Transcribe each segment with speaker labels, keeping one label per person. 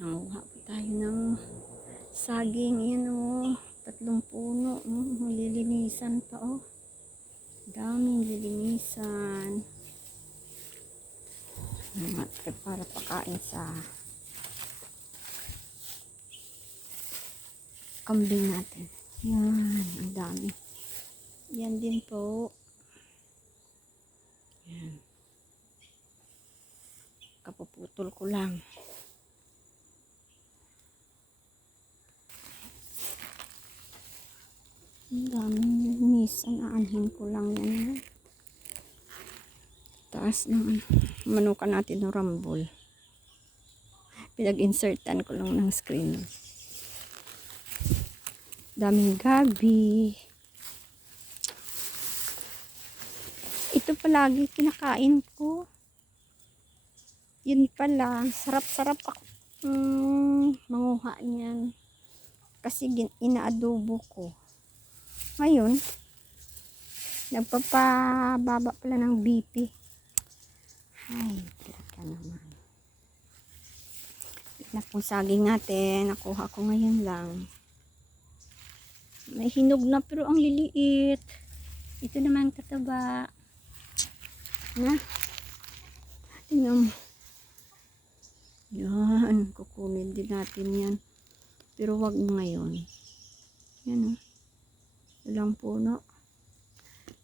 Speaker 1: Nanguha po tayo ng saging. Yan o. Tatlong puno. Oh, malilinisan pa o. Oh. Daming lilinisan. Eh, para pakain sa kambing natin. Yan. Ang dami. Yan din po. Yan. Kapuputol ko lang. Ang daming linisan. Aanhin ko lang yan. Taas ng manukan natin ng rambol. Pinag-insertan ko lang ng screen. Daming gabi. Ito palagi kinakain ko. Yun pala. Sarap-sarap ako. Mm, manguha niyan. Kasi inaadobo ko. Ngayon, nagpapababa pala ng BP. Ay, talaga naman. Na pong saging natin. Nakuha ko ngayon lang. May hinog na pero ang liliit. Ito naman kataba. Na? Tingnan mo. Yan. Kukunin din natin yan. Pero wag ngayon. Yan o. Walang puno.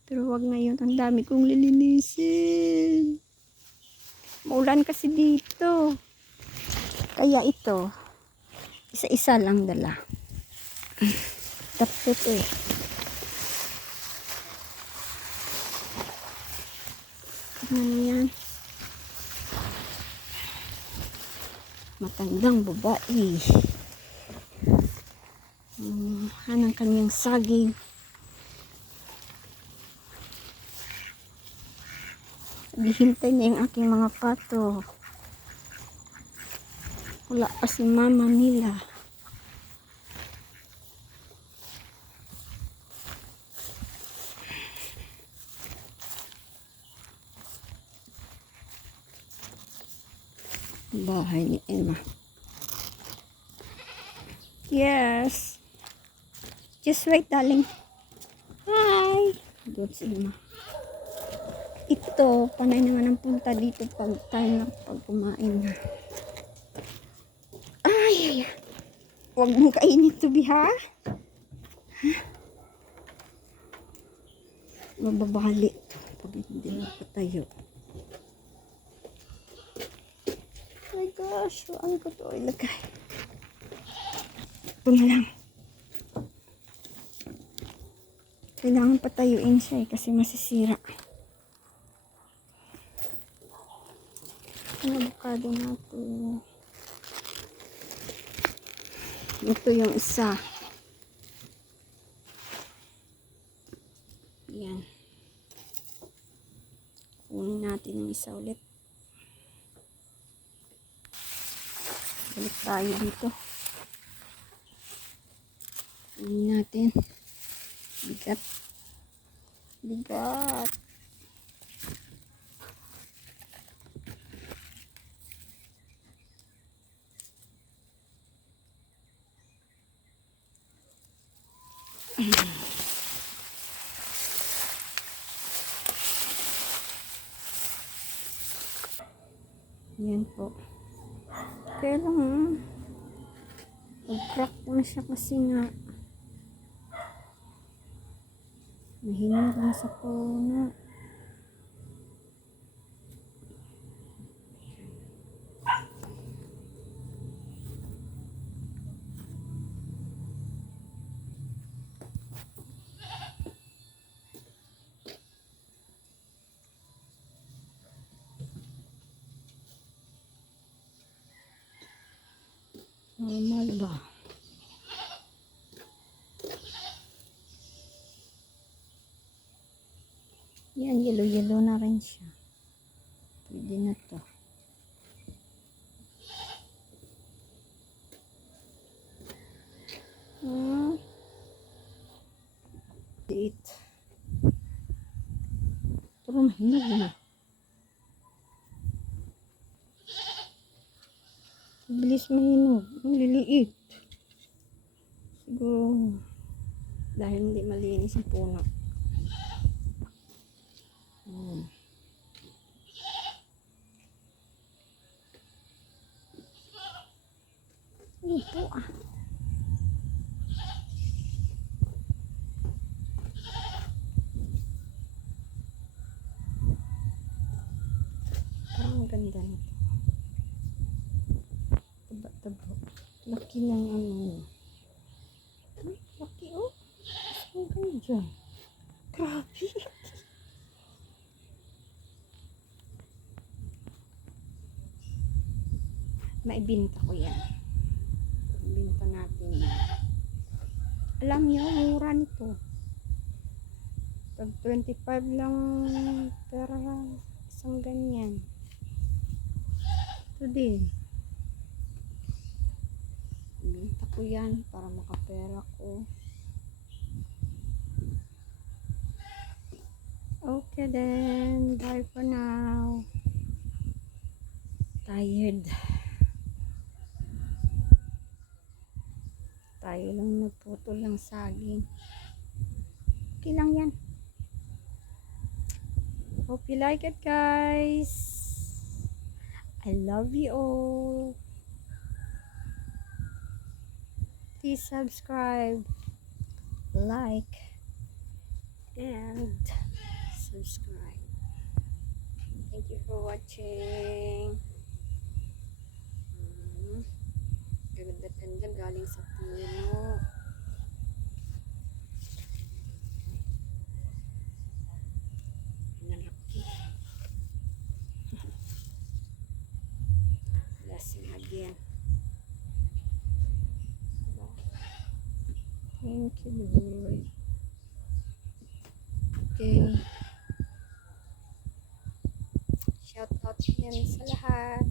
Speaker 1: Pero wag ngayon. Ang dami kong lilinisin. Maulan kasi dito. Kaya ito. Isa-isa lang dala. Tapos eh. Ano yan? Matandang babae. Um, anong kanyang saging. Naghihintay na yung aking mga pato. Wala pa si mama nila. Bahay ni Emma. Yes. Just wait, darling. Hi. Doon si Emma. Ito, panay naman ang punta dito pag tayo na pag kumain na. Ay, ay, ay. Huwag mong kainin to, Bi, ha? Ha? Mababali to pag hindi nakatayo. Oh my gosh, saan ko to ilagay? Ito na lang. Kailangan patayuin siya eh, kasi masisira. Ang avocado natin. Ito yung isa. Yan. Kunin natin yung isa ulit. Balik tayo dito. Kunin natin. Bigat. Bigat. Yan po. Kaya lang, ah, nag-crack na siya kasi nga. Mahinog na sa puno. Normal ba? Yan, yellow-yellow na rin siya. Pwede na to. Hmm. Liit. Pero mahinog na. Bilis mahinog. Ang liliit. Siguro, dahil hindi malinis ang puno. Hmm. Ano ah? Parang ang ganda nito. Laki ng ano. Ay, laki oh. Ang ganda. Grabe. Maibinta ko yan. Ibinta natin. Alam niyo, mura nito. Pag 25 lang pera isang ganyan. Ito din. Ibinta ko yan para makapera ko. Okay then. Bye for now. Tired. Tayo lang nagputol ng saging. Okay lang yan. Hope you like it guys. I love you all. Please subscribe, like, and subscribe. Thank you for watching. Hmm. Gaganda-ganda galing sa puno. Blessing again. Thank you, Lord. Okay. Shout out yan sa lahat.